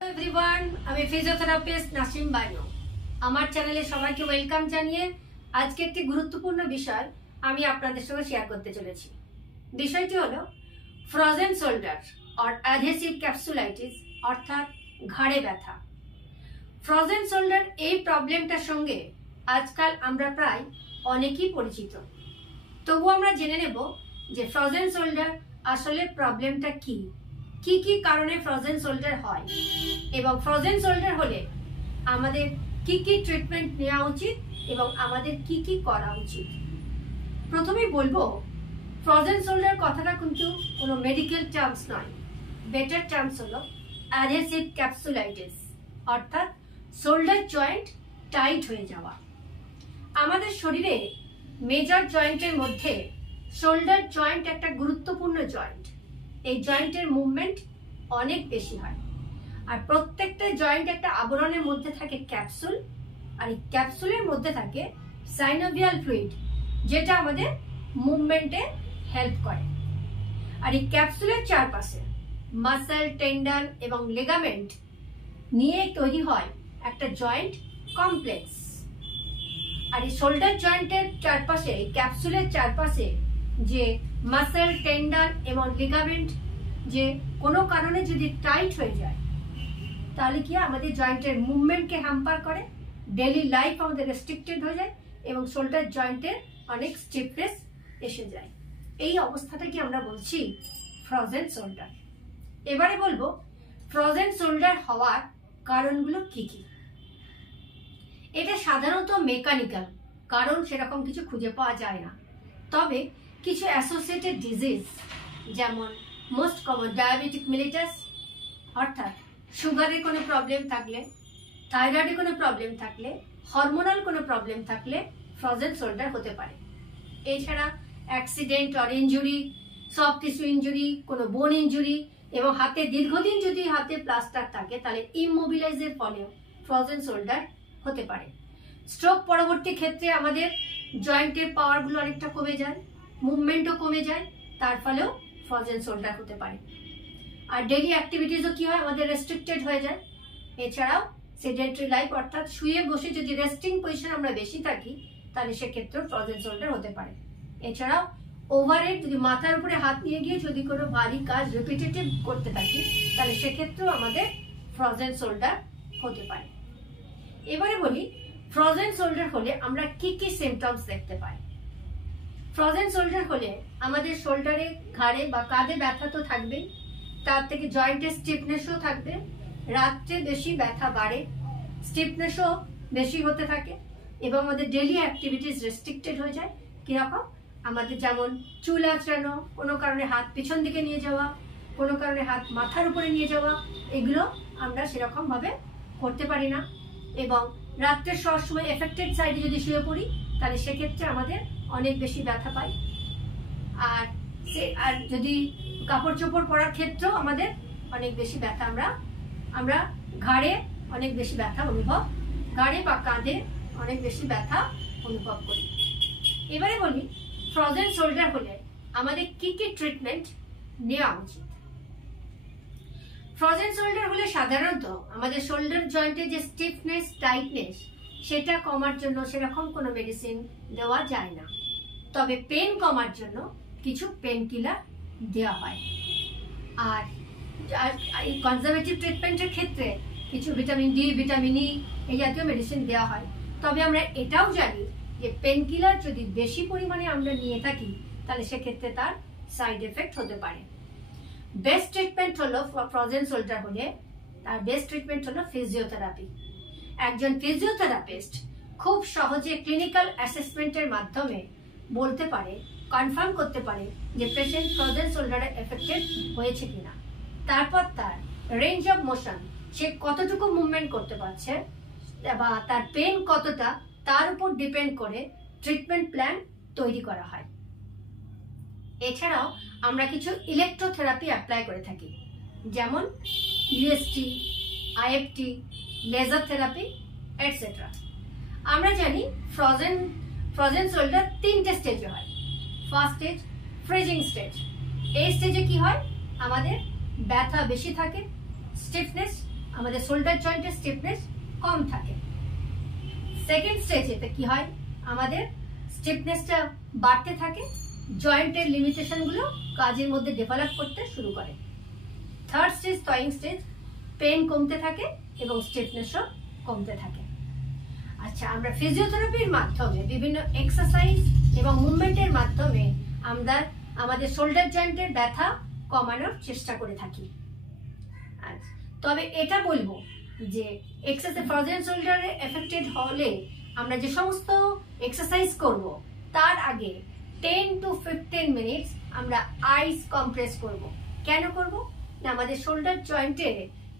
Everyone, আমি physiotherapist Nasim Banu. আমার চ্যানেলে সবাইকে ওয়েলকাম জানিয়ে আজকে একটি গুরুত্বপূর্ণ বিষয় আমি আপনাদের সঙ্গে শেয়ার করতে চলেছি। বিষয়টি হলো frozen shoulder or adhesive capsulitis, অর্থাৎ ঘাড়ে ব্যথা। ফ্রোজেন শোল্ডার এই প্রবলেমটার সঙ্গে আজকাল আমরা প্রায় অনেকেই পরিচিত। তবু আমরা জেনে নেব যে ফ্রোজেন শোল্ডার আসলে প্রবলেমটা কি কি কারণে ফ্রোজেন শোল্ডার হয় এবং ফ্রোজেন শোল্ডার হলে আমাদের কি ট্রিটমেন্ট নেওয়া উচিত এবং আমাদের কি করা উচিত। প্রথমেই বলবো, ফ্রোজেন শোল্ডার কথাটা কিন্তু কোনো মেডিকেল টার্মস নয়। বেটার টার্মস হলো অ্যাডহেসিভ ক্যাপসুলাইটিস, অর্থাৎ শোল্ডার জয়েন্ট টাইট হয়ে যাওয়া। আমাদের শরীরে মেজর জয়েন্টের মধ্যে শোল্ডার জয়েন্ট একটা গুরুত্বপূর্ণ জয়েন্ট। এই জয়েন্টের মুভমেন্ট অনেক বেশি হয়, আর প্রত্যেকটা জয়েন্ট একটা আবরণের মধ্যে থাকে ক্যাপসুল, আর এই ক্যাপসুলের মধ্যে থাকে সাইনোভিয়াল ফ্লুইড, যেটা আমাদের মুভমেন্টে হেল্প করে। আর এই ক্যাপসুলের চারপাশে মাসল, টেন্ডন এবং লিগামেন্ট নিয়ে তৈরি হয় একটা জয়েন্ট কমপ্লেক্স। আর এই শোল্ডার জয়েন্টের চারপাশে, ক্যাপসুলের চারপাশে যে মাসল, টেন্ডন এবং লিগামেন্ট যে কোনো কারণে যদি টাইট হয়ে যায়, তাহলে কি আমাদের জয়েন্টের মুভমেন্টকে হ্যাম্পার করে, ডেইলি লাইফ আমাদের রেস্ট্রিক্টেড হয়ে যায় এবং শোল্ডার জয়েন্টের অনেক স্টিফনেস এসে যায়। এই অবস্থাটাকে আমরা বলছি ফ্রোজেন শোল্ডার। এবারে বলবো ফ্রোজেন শোল্ডার হওয়ার কারণগুলো কি কি। এটা সাধারণত মেকানিক্যাল কারণ, সেরকম কিছু খুঁজে পাওয়া যায় না। তবে কিছু অ্যাসোসিয়েটেড ডিজিজ, যেমন মোস্ট কমন ডায়াবেটিক মেলিটাস, অর্থাৎ সুগারের কোনো প্রবলেম থাকলে, থাইরয়েডের কোনো প্রবলেম থাকলে, হরমোনাল কোনো প্রবলেম থাকলে ফ্রোজেন শোল্ডার হতে পারে। এছাড়া accident or injury, soft tissue injury, কোনো বোন ইনজুরি এবং হাতে দীর্ঘদিন যদি হাতে প্লাস্টার থাকে, তাহলে ইমোবিলাইজের ফলেও ফ্রোজেন শোল্ডার হতে পারে। স্ট্রোক পরবর্তী ক্ষেত্রে আমাদের জয়েন্টের পাওয়ারগুলো অনেকটা কমে যায়, মুভমেন্টও কমে যায়, তার ফলেও ফ্রোজেন শোল্ডার হতে পারে। আর ডেইলি অ্যাক্টিভিটিসও কি হয়, আমাদের রেস্ট্রিক্টেড হয়ে যায়। এছাড়াও সেডেন্টারি লাইফ, অর্থাৎ শুয়ে বসে যদি রেস্টিং পজিশন আমরা বেশি থাকি, তাহলে সেক্ষেত্রেও ফ্রোজেন শোল্ডার হতে পারে। এছাড়াও ওভারহেড, যদি মাথার উপরে হাত নিয়ে গিয়ে যদি কোনো ভারী কাজ রিপিটেটিভ করতে থাকি, তাহলে সেক্ষেত্রেও আমাদের ফ্রোজেন শোল্ডার হতে পারে। এবারে বলি ফ্রোজেন শোল্ডার হলে আমরা কি সিমটমস দেখতে পাই। ফ্রোজেন শোল্ডার হলে আমাদের শোল্ডারে, ঘাড়ে বা কাঁধে ব্যথা তো থাকবেই, তার থেকে জয়েন্টের স্টিফনেসও থাকবে। রাত্রে বেশি ব্যথা বাড়ে, স্টিফনেসও বেশি হতে থাকে এবং আমাদের ডেইলি অ্যাক্টিভিটিস রেস্ট্রিক্টেড হয়ে যায়। কিরকম, আমাদের যেমন চুল আঁচড়ানো, কোনো কারণে হাত পিছন দিকে নিয়ে যাওয়া, কোনো কারণে হাত মাথার উপরে নিয়ে যাওয়া, এগুলো আমরা সেরকম ভাবে করতে পারি না। এবং রাত্রে শোয়ার সময় এফেক্টেড সাইডে যদি শুয়ে পড়ি, তাহলে সেক্ষেত্রে আমাদের অনেক বেশি ব্যথা পাই। আর যদি কাপড় চোপড় পরার ক্ষেত্রেও আমাদের অনেক বেশি ব্যথা, আমরা ঘাড়ে অনেক বেশি ব্যথা অনুভব, ঘাড়ে বা কাঁধে অনেক বেশি ব্যথা অনুভব করি। এবারে বলি ফ্রোজেন শোল্ডার হলে আমাদের কি ট্রিটমেন্ট নেওয়া উচিত। ফ্রোজেন শোল্ডার হলে সাধারণত আমাদের শোল্ডার জয়েন্টের যে স্টিফনেস, টাইটনেস, সেটা কমার জন্য সেরকম কোনো মেডিসিন দেওয়া যায় না। তবে পেন কমার জন্য কিছু পেন কিলার দেওয়া হয়। আর এই কনজারভেটিভ ট্রিটমেন্টের ক্ষেত্রে কিছু ভিটামিন ডি, ভিটামিন ই এই জাতীয় মেডিসিন দেওয়া হয়। তবে আমরা এটাও জানি যে পেন কিলার যদি বেশি পরিমাণে আমরা নিয়ে থাকি, তাহলে সেক্ষেত্রে তার সাইড এফেক্ট হতে পারে। বেস্ট ট্রিটমেন্ট হলো ফ্রোজেন শোল্ডার হলে, তার বেস্ট ট্রিটমেন্ট হলো ফিজিওথেরাপি। একজন ফিজিওথেরাপিস্ট খুব সহজে ক্লিনিক্যাল অ্যাসেসমেন্টের মাধ্যমে বলতে পারে, কনফার্ম করতে পারে যে পেশেন্ট ফ্রোজেন শোল্ডারে এফেক্টেড হয়েছে কিনা। তারপর তার রেঞ্জ অফ মোশন, সে কতটুকু মুভমেন্ট করতে পারছে বা তার পেন কতটা, তার উপর ডিপেন্ড করে ট্রিটমেন্ট প্ল্যান তৈরি করা হয়। এছাড়াও আমরা কিছু ইলেকট্রোথেরাপি অ্যাপ্লাই করে থাকি, যেমন UST, IFT, laser therapy etcetera. আমরা জানি ফ্রোজেন শোল্ডার 3টে স্টেজে হয়। First stage freezing stage. এই স্টেজে কি হয়, আমাদের ব্যথা বেশি থাকে, স্টিফনেস আমাদের শোল্ডার জয়েন্টের স্টিফনেস কম থাকে। সেকেন্ড স্টেজেতে কি হয়, আমাদের স্টিফনেসটা বাড়তে থাকে, জয়েন্টের লিমিটেশনগুলো কাজের মধ্যে ডেভেলপ করতে শুরু করে। থার্ড স্টেজ টয়িং স্টেজ, পেন কমতে থাকে এবং স্টিফনেসও কমতে থাকে। আচ্ছা, আমরা ফিজিওথেরাপির মাধ্যমে বিভিন্ন এক্সারসাইজ এবং মুভমেন্টের মাধ্যমে আমরা আমাদের শোল্ডার জয়েন্টের ব্যথা কমানোর চেষ্টা করে থাকি। আচ্ছা, তবে এটা বলবো যে এক্সারসাইজ ফ্রোজেন শোল্ডারে এফেক্টেড হলে আমরা যে সমস্ত এক্সারসাইজ করব তার আগে 10 to 15 মিনিটস আমরা আইস কম্প্রেস করব। কেন করব না, আমাদের শোল্ডার জয়েন্টে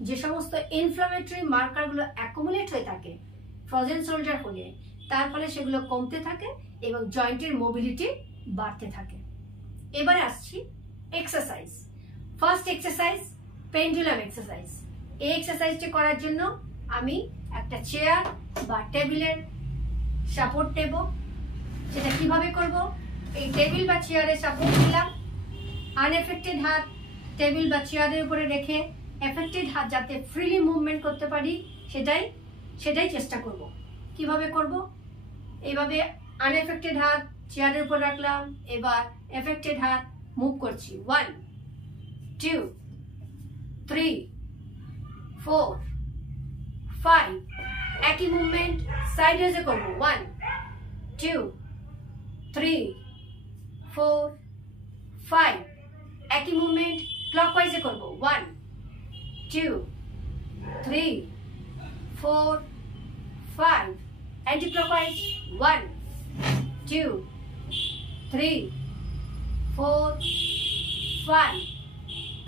যে সমস্ত ইনফ্লামেটরি মার্কারগুলো অ্যাকুমুলেট হয়ে থাকে ফ্রোজেন শোল্ডার হলে, তার ফলে সেগুলো কমতে থাকে এবং জয়েন্টের মোবিলিটি বাড়তে থাকে। এবারে আসছি exercise. First exercise pendulum exercise. এই এক্সারসাইজটি করার জন্য আমি একটা চেয়ার বা টেবিলের সাপোর্ট নেব। সেটা কিভাবে করব, এই টেবিল বা চেয়ারের সাপোর্ট নিলাম, আনএফেক্টেড হাত টেবিল বা চেয়ারের উপরে রেখে এফেক্টেড হাত যাতে ফ্রিলি মুভমেন্ট করতে পারি সেটাই চেষ্টা করব। কিভাবে করব, এইভাবে আনএফেক্টেড হাত চেয়ারের উপর রাখলাম, এবার এফেক্টেড হাত মুভ করছি। 1 2 3 4 5, একই মুভমেন্ট সাইড ওয়েজে করব। 1 2 3 4 5, একই মুভমেন্ট ক্লকওয়াইজে করব। 1 2 3 4 5, অ্যান্টি ক্লকওয়াইজ। 1 2 3 4 5।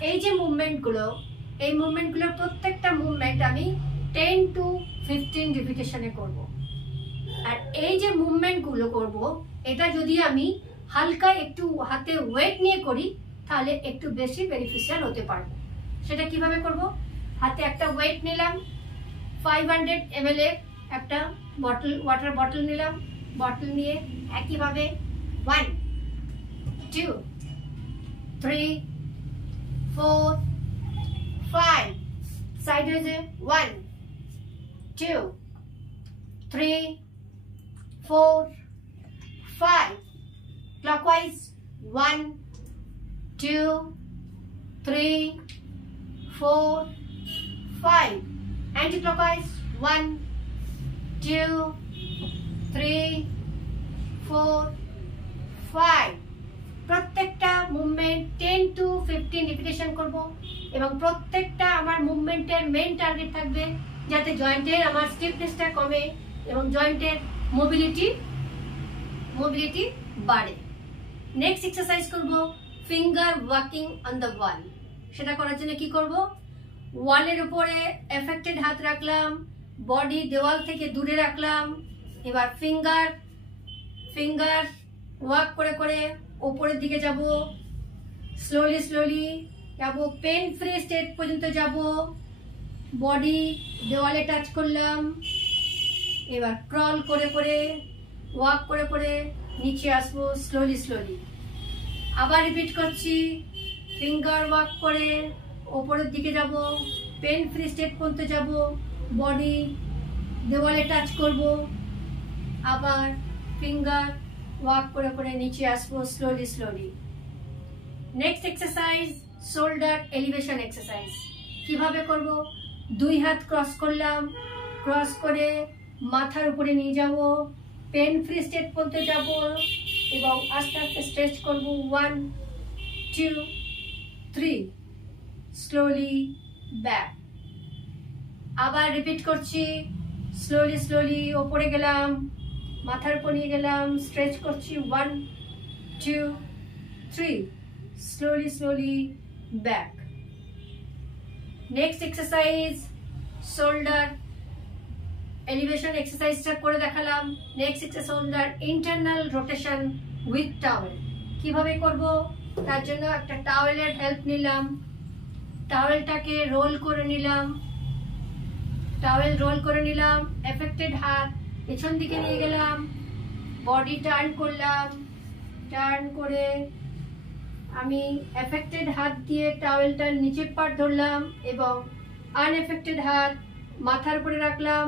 এই যে মুভমেন্টগুলো, এই মুভমেন্টগুলোর প্রত্যেকটা মুভমেন্ট আমি 10 to 15 রিপিটেশনে করব। আর এই যে মুভমেন্টগুলো করব, এটা যদি আমি হালকা একটু হাতে ওয়েট নিয়ে করি তাহলে একটু বেশি বেনিফিশিয়াল হতে পারবো। সেটা কিভাবে করব, হাতে একটা ওয়েট নিলাম, 500 ml এর একটা ওয়াটার বটল নিলাম, বটল নিয়ে একইভাবে 1 2 3 4 5, সাইড ওয়েজে 1 2 3 4 5, ক্লকওয়াইজ 1 2 3 4 5, অ্যান্টি ক্লকওয়াইজ 1 2 3 4 5। প্রত্যেকটা মুভমেন্ট 10 to 15 রিপিটেশন করব এবং প্রত্যেকটা আমার মুভমেন্টের মেইন টার্গেট থাকবে যাতে জয়েন্টের আমার স্টিফনেসটা কমে এবং জয়েন্টের মোবিলিটি বাড়ে। নেক্সট এক্সারসাইজ করব ফিঙ্গার ওয়াকিং অন দ্য ওয়াল। সেটা করার জন্য কি করব, ওয়ালের উপরে এফেক্টেড হাত রাখলাম, বডি দেওয়াল থেকে দূরে রাখলাম, এবার ফিঙ্গার ওয়াক করে করে উপরের দিকে যাব, স্লোলি যাব, পেন ফ্রি স্টেট পর্যন্ত যাব, বডি দেওয়ালে টাচ করলাম, এবার ক্রল করে করে ওয়াক করে করে নিচে আসবো স্লোলি। আবার রিপিট করছি, ফিঙ্গার ওয়াক করে উপরের দিকে যাব, পেন ফ্রি স্টেট পর্যন্ত যাব, বডি দেওয়ালে টাচ করব, আবার ফিঙ্গার ওয়াক করে করে নিচে আসবো slowly. Next exercise shoulder elevation exercise. কিভাবে করব, 2 হাত ক্রস করলাম, ক্রস করে মাথার উপরে নিয়ে যাব, পেন ফ্রি স্টেট পর্যন্ত যাব এবং আস্তে আস্তে স্ট্রেচ করব। 1 2 3, স্লোলি ব্যাক। আবার রিপিট করছি, স্লোলি ওপরে গেলাম, মাথার উপর নিয়ে গেলাম, স্ট্রেচ করছি। 1 2 3, slowly back. Next exercise shoulder elevation এক্সারসাইজটা করে দেখালাম। Next exercise shoulder internal rotation with towel. কিভাবে করব, তার জন্য একটা টাওয়েলের হেল্প নিলাম, টাওয়েলটাকে রোল করে নিলাম, এফেক্টেড হাত পেছন দিকে নিয়ে গেলাম, বডি টার্ন করলাম, টার্ন করে আমি এফেক্টেড হাত দিয়ে টাওয়েলটার নিচের পার্ট ধরলাম এবং আনএফেক্টেড হাত মাথার উপরে রাখলাম।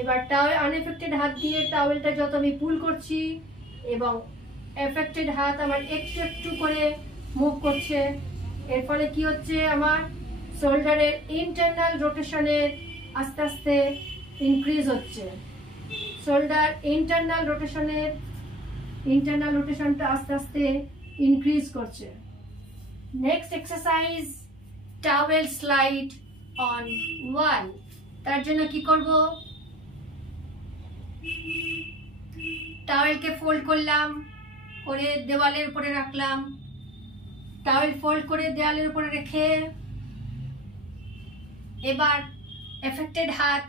এবার আনএফেক্টেড হাত দিয়ে টাওয়েলটা যত আমি পুল করছি এবং এফেক্টেড হাত আমার একটু একটু করে মুভ করছে, এর ফলে কি হচ্ছে, আমার শোল্ডারের ইন্টারনাল রোটেশনের আস্তে আস্তে ইনক্রিজ হচ্ছে। শোল্ডার ইন্টারনাল রোটেশনটা আস্তে আস্তে ইনক্রিজ করছে। Next exercise, towel slide on wall. তার জন্য কি করব, টাওয়েলকে ফোল্ড করলাম, করে দেওয়ালের উপরে রাখলাম। টাওয়েল ফোল্ড করে দেওয়ালের উপরে রেখে এবার এফেক্টেড হাত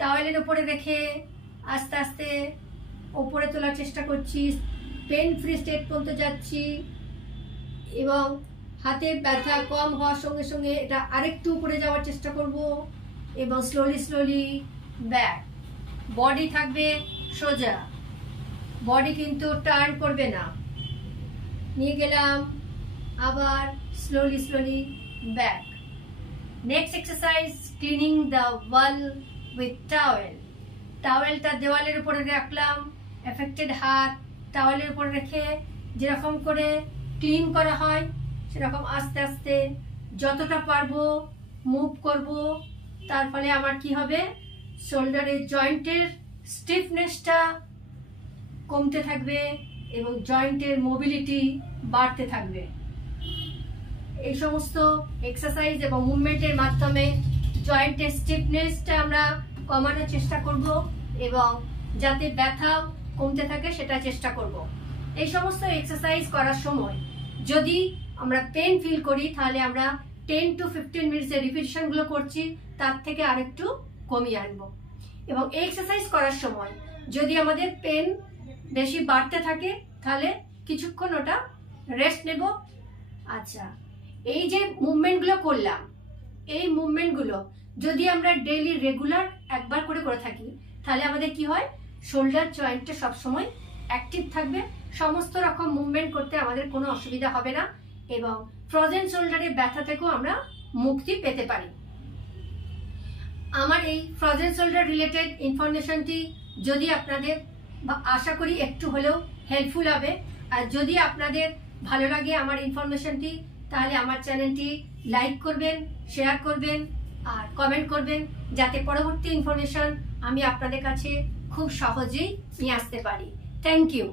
টাওয়েলের উপরে রেখে আস্তে আস্তে উপরে তোলার চেষ্টা করছি, পেন ফ্রি স্টেট পর্যন্ত যাচ্ছি এবং হাতে ব্যথা কম হওয়ার সঙ্গে সঙ্গে এটা আরেকটু উপরে যাওয়ার চেষ্টা করব এবং স্লোলি ব্যাক। বডি থাকবে সোজা, বডি কিন্তু টার্ন করবে না। নিয়ে গেলাম, আবার slowly back. Next exercise, cleaning the wall with towel. টাওয়েলটা দেওয়ালের উপরে রাখলাম, এফেক্টেড হাত টাওয়েলের উপরে রেখে যেরকম করে ক্লিন করা হয় সেরকম আস্তে আস্তে যতটা পারবো মুভ করব। তার ফলে আমার কি হবে, শোল্ডারের জয়েন্টের স্টিফনেসটা কমতে থাকবে এবং জয়েন্টের মোবিলিটি বাড়তে থাকবে। এই সমস্ত এক্সারসাইজ এবং মুভমেন্টের মাধ্যমে জয়েন্টের স্টিফনেসটা আমরা কমানোর চেষ্টা করব এবং যাতে ব্যথা কমতে থাকে সেটা চেষ্টা করব। এই সমস্ত এক্সারসাইজ করার সময় যদি আমরা পেন ফিল করি তাহলে আমরা 10 to 15 মিনিটসের রিপিটিশনগুলো করছি, তার থেকে আরেকটু কমিয়ে আনবো। এবং এই এক্সারসাইজ করার সময় যদি আমাদের পেন বেশি বাড়তে থাকে তাহলে কিছুক্ষণ ওটা রেস্ট নেব। আচ্ছা, এই যে মুভমেন্টগুলো করলাম, এই মুভমেন্টগুলো যদি আমরা ডেইলি রেগুলার একবার করে থাকি তাহলে আমাদের কি হয়, শোল্ডার জয়েন্টটা সবসময় অ্যাক্টিভ থাকবে, সমস্ত রকম মুভমেন্ট করতে আমাদের কোনো অসুবিধা হবে না এবং ফ্রোজেন শোল্ডারের ব্যথা থেকেও আমরা মুক্তি পেতে পারি। আমার এই ফ্রোজেন শোল্ডার রিলেটেড ইনফরমেশনটি যদি আপনাদের আশা করি একটু হলেও হেল্পফুল হবে, আর যদি আপনাদের ভালো লাগে আমার ইনফরমেশনটি তাহলে আমার চ্যানেলটি লাইক করবেন, শেয়ার করবেন আর কমেন্ট করবেন, যাতে পরবর্তী ইনফরমেশন আমি আপনাদের কাছে খুব সহজেই নিয়ে আসতে পারি। Thank you.